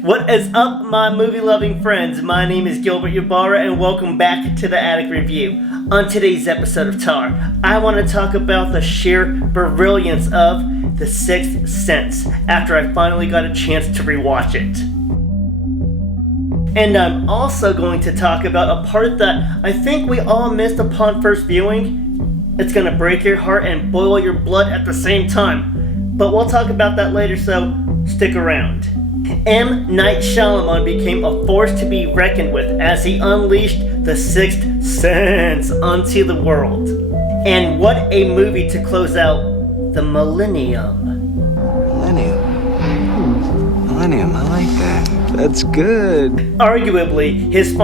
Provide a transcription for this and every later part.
What is up, my movie-loving friends? My name is Gilbert Ybarra, and welcome back to the Attic Review. On today's episode of Tar, I want to talk about the sheer brilliance of The Sixth Sense, after I finally got a chance to rewatch it. And I'm also going to talk about a part that I think we all missed upon first viewing. It's going to break your heart and boil your blood at the same time. But we'll talk about that later, so stick around. M. Night Shyamalan became a force to be reckoned with as he unleashed The Sixth Sense onto the world. And what a movie to close out the millennium. Millennium, I like that. That's good. Arguably, his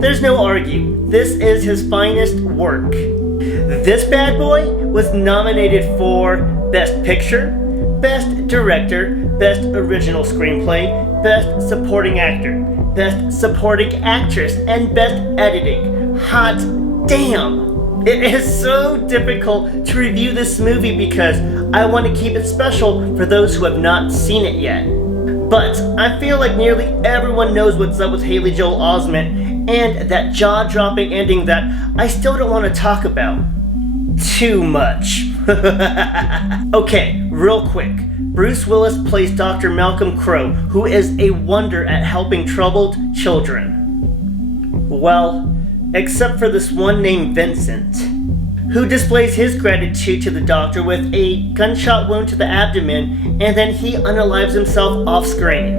there's no argue. This is his finest work. This bad boy was nominated for Best Picture, Best Director, Best Original Screenplay, Best Supporting Actor, Best Supporting Actress, and Best Editing. Hot damn! It is so difficult to review this movie because I want to keep it special for those who have not seen it yet. But I feel like nearly everyone knows what's up with Haley Joel Osment and that jaw-dropping ending that I still don't want to talk about too much. Okay, real quick. Bruce Willis plays Dr. Malcolm Crowe, who is a wonder at helping troubled children. Well, except for this one named Vincent, who displays his gratitude to the doctor with a gunshot wound to the abdomen, and then he unalives himself off screen.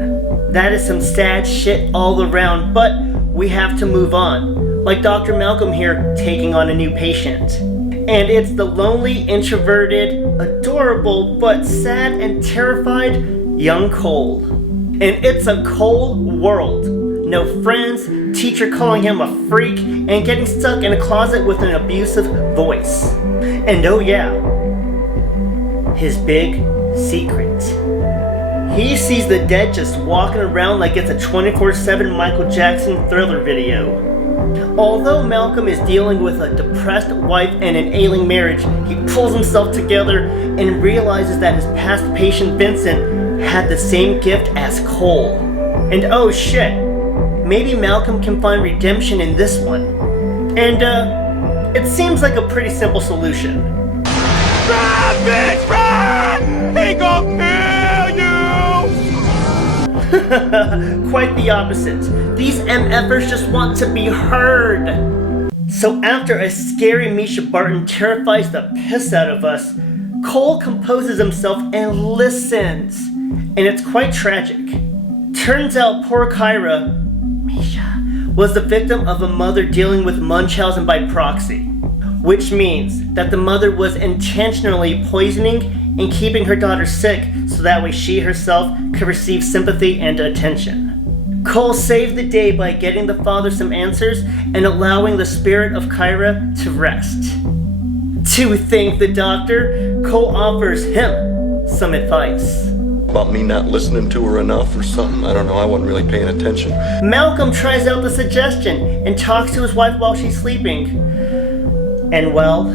That is some sad shit all around, but we have to move on. Like Dr. Malcolm here taking on a new patient. And it's the lonely, introverted, adorable, but sad and terrified young Cole. And it's a Cole world. No friends, teacher calling him a freak, and getting stuck in a closet with an abusive voice. And oh yeah, his big secret. He sees the dead just walking around like it's a 24/7 Michael Jackson Thriller video. Although Malcolm is dealing with a depressed wife and an ailing marriage, he pulls himself together and realizes that his past patient Vincent had the same gift as Cole. And oh shit, maybe Malcolm can find redemption in this one. And it seems like a pretty simple solution. Run, bitch, run! He gon' kill you! Quite the opposite. These MFers just want to be heard. So after a scary Misha Barton terrifies the piss out of us, Cole composes himself and listens. And it's quite tragic. Turns out poor Kyra, Misha, was the victim of a mother dealing with Munchausen by proxy. Which means that the mother was intentionally poisoning and keeping her daughter sick so that way she herself could receive sympathy and attention. Cole saved the day by getting the father some answers and allowing the spirit of Kyra to rest. To thank the doctor, Cole offers him some advice. About me not listening to her enough or something. I don't know, I wasn't really paying attention. Malcolm tries out the suggestion and talks to his wife while she's sleeping. And well,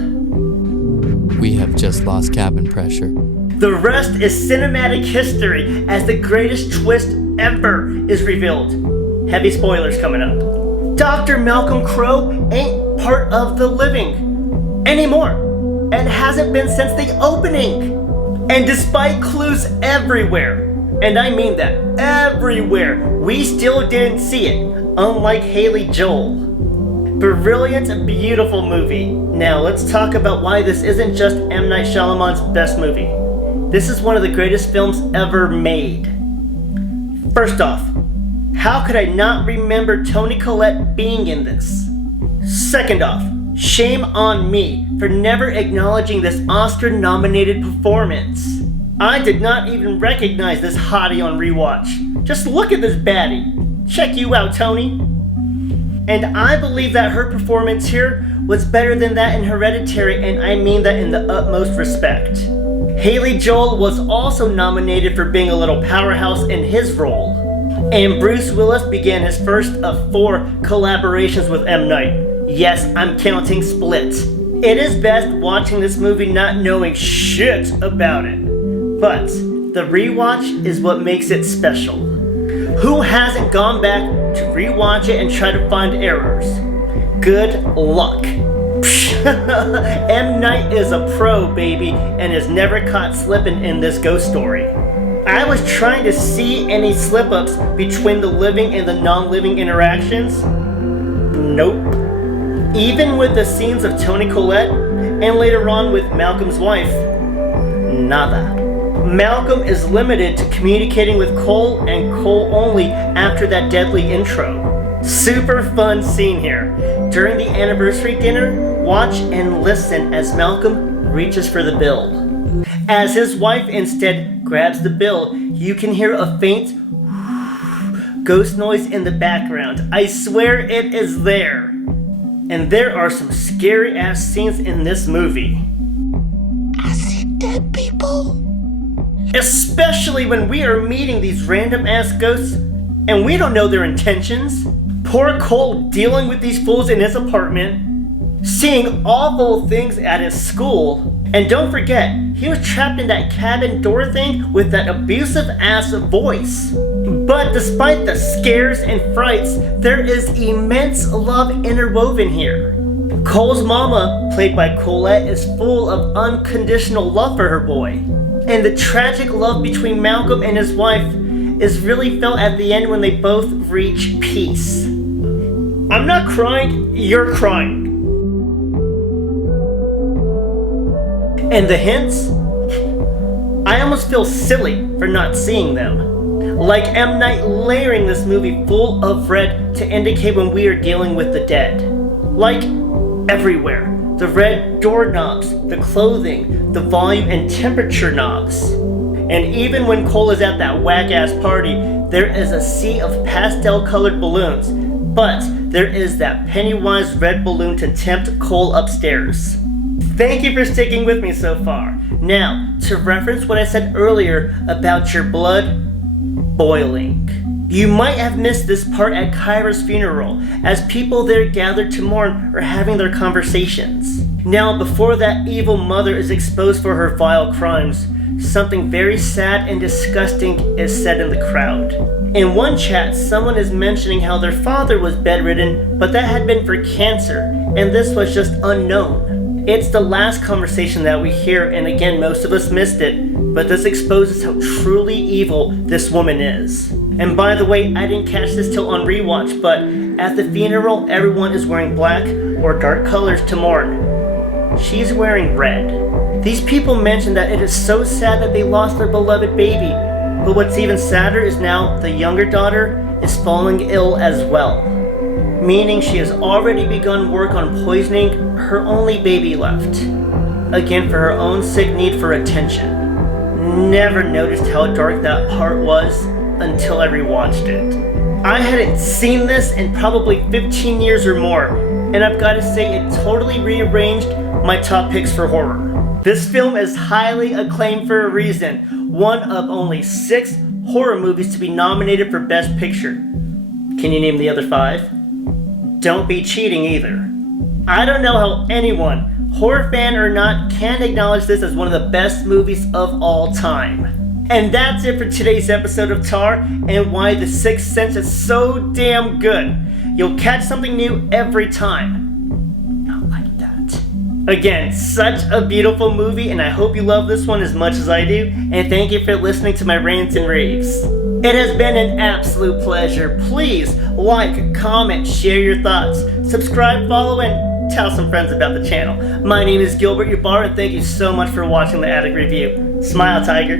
we have just lost cabin pressure. The rest is cinematic history as the greatest twist ever is revealed. Heavy spoilers coming up. Dr. Malcolm Crowe ain't part of the living anymore, and hasn't been since the opening. And despite clues everywhere, and I mean that, everywhere, we still didn't see it, unlike Haley Joel. Brilliant, beautiful movie. Now let's talk about why this isn't just M. Night Shyamalan's best movie. This is one of the greatest films ever made. First off, how could I not remember Toni Collette being in this? Second off, shame on me for never acknowledging this Oscar-nominated performance. I did not even recognize this hottie on rewatch. Just look at this baddie. Check you out, Toni. And I believe that her performance here was better than that in Hereditary, and I mean that in the utmost respect. Haley Joel was also nominated for being a little powerhouse in his role. And Bruce Willis began his first of 4 collaborations with M. Night. Yes, I'm counting Split. It is best watching this movie not knowing shit about it. But the rewatch is what makes it special. Who hasn't gone back to rewatch it and try to find errors? Good luck. M. Night is a pro, baby, and is never caught slipping in this ghost story. I was trying to see any slip-ups between the living and the non-living interactions. Nope. Even with the scenes of Toni Collette, and later on with Malcolm's wife, nada. Malcolm is limited to communicating with Cole and Cole only after that deadly intro. Super fun scene here. During the anniversary dinner, watch and listen as Malcolm reaches for the bill. As his wife instead grabs the bill, you can hear a faint ghost noise in the background. I swear it is there. And there are some scary ass scenes in this movie. I see dead people. Especially when we are meeting these random ass ghosts and we don't know their intentions. Poor Cole dealing with these fools in his apartment, seeing awful things at his school. And don't forget, he was trapped in that cabin door thing with that abusive ass voice. But despite the scares and frights, there is immense love interwoven here. Cole's mama, played by Colette, is full of unconditional love for her boy. And the tragic love between Malcolm and his wife is really felt at the end when they both reach peace. I'm not crying, you're crying. And the hints? I almost feel silly for not seeing them. Like M. Night layering this movie full of red to indicate when we are dealing with the dead. Like everywhere. The red doorknobs, the clothing, the volume and temperature knobs. And even when Cole is at that whack-ass party, there is a sea of pastel-colored balloons. But there is that Pennywise red balloon to tempt Cole upstairs. Thank you for sticking with me so far. Now, to reference what I said earlier about your blood boiling. You might have missed this part at Kyra's funeral, as people there gathered to mourn are having their conversations. Now, before that evil mother is exposed for her vile crimes, something very sad and disgusting is said in the crowd. In one chat, someone is mentioning how their father was bedridden, but that had been for cancer, and this was just unknown. It's the last conversation that we hear, and again, most of us missed it, but this exposes how truly evil this woman is. And by the way, I didn't catch this till on rewatch, but at the funeral, everyone is wearing black or dark colors to mourn. She's wearing red. These people mention that it is so sad that they lost their beloved baby, but what's even sadder is now the younger daughter is falling ill as well. Meaning she has already begun work on poisoning her only baby left. Again, for her own sick need for attention. Never noticed how dark that part was until I rewatched it. I hadn't seen this in probably 15 years or more, and I've got to say it totally rearranged my top picks for horror. This film is highly acclaimed for a reason. One of only 6 horror movies to be nominated for Best Picture. Can you name the other 5? Don't be cheating either. I don't know how anyone, horror fan or not, can acknowledge this as one of the best movies of all time. And that's it for today's episode of Tar and why The Sixth Sense is so damn good. You'll catch something new every time. Not like that. Again, such a beautiful movie, and I hope you love this one as much as I do, and thank you for listening to my rants and raves. It has been an absolute pleasure. Please like, comment, share your thoughts, subscribe, follow, and tell some friends about the channel. My name is Gilbert Yabar, and thank you so much for watching the Attic Review. Smile, Tiger.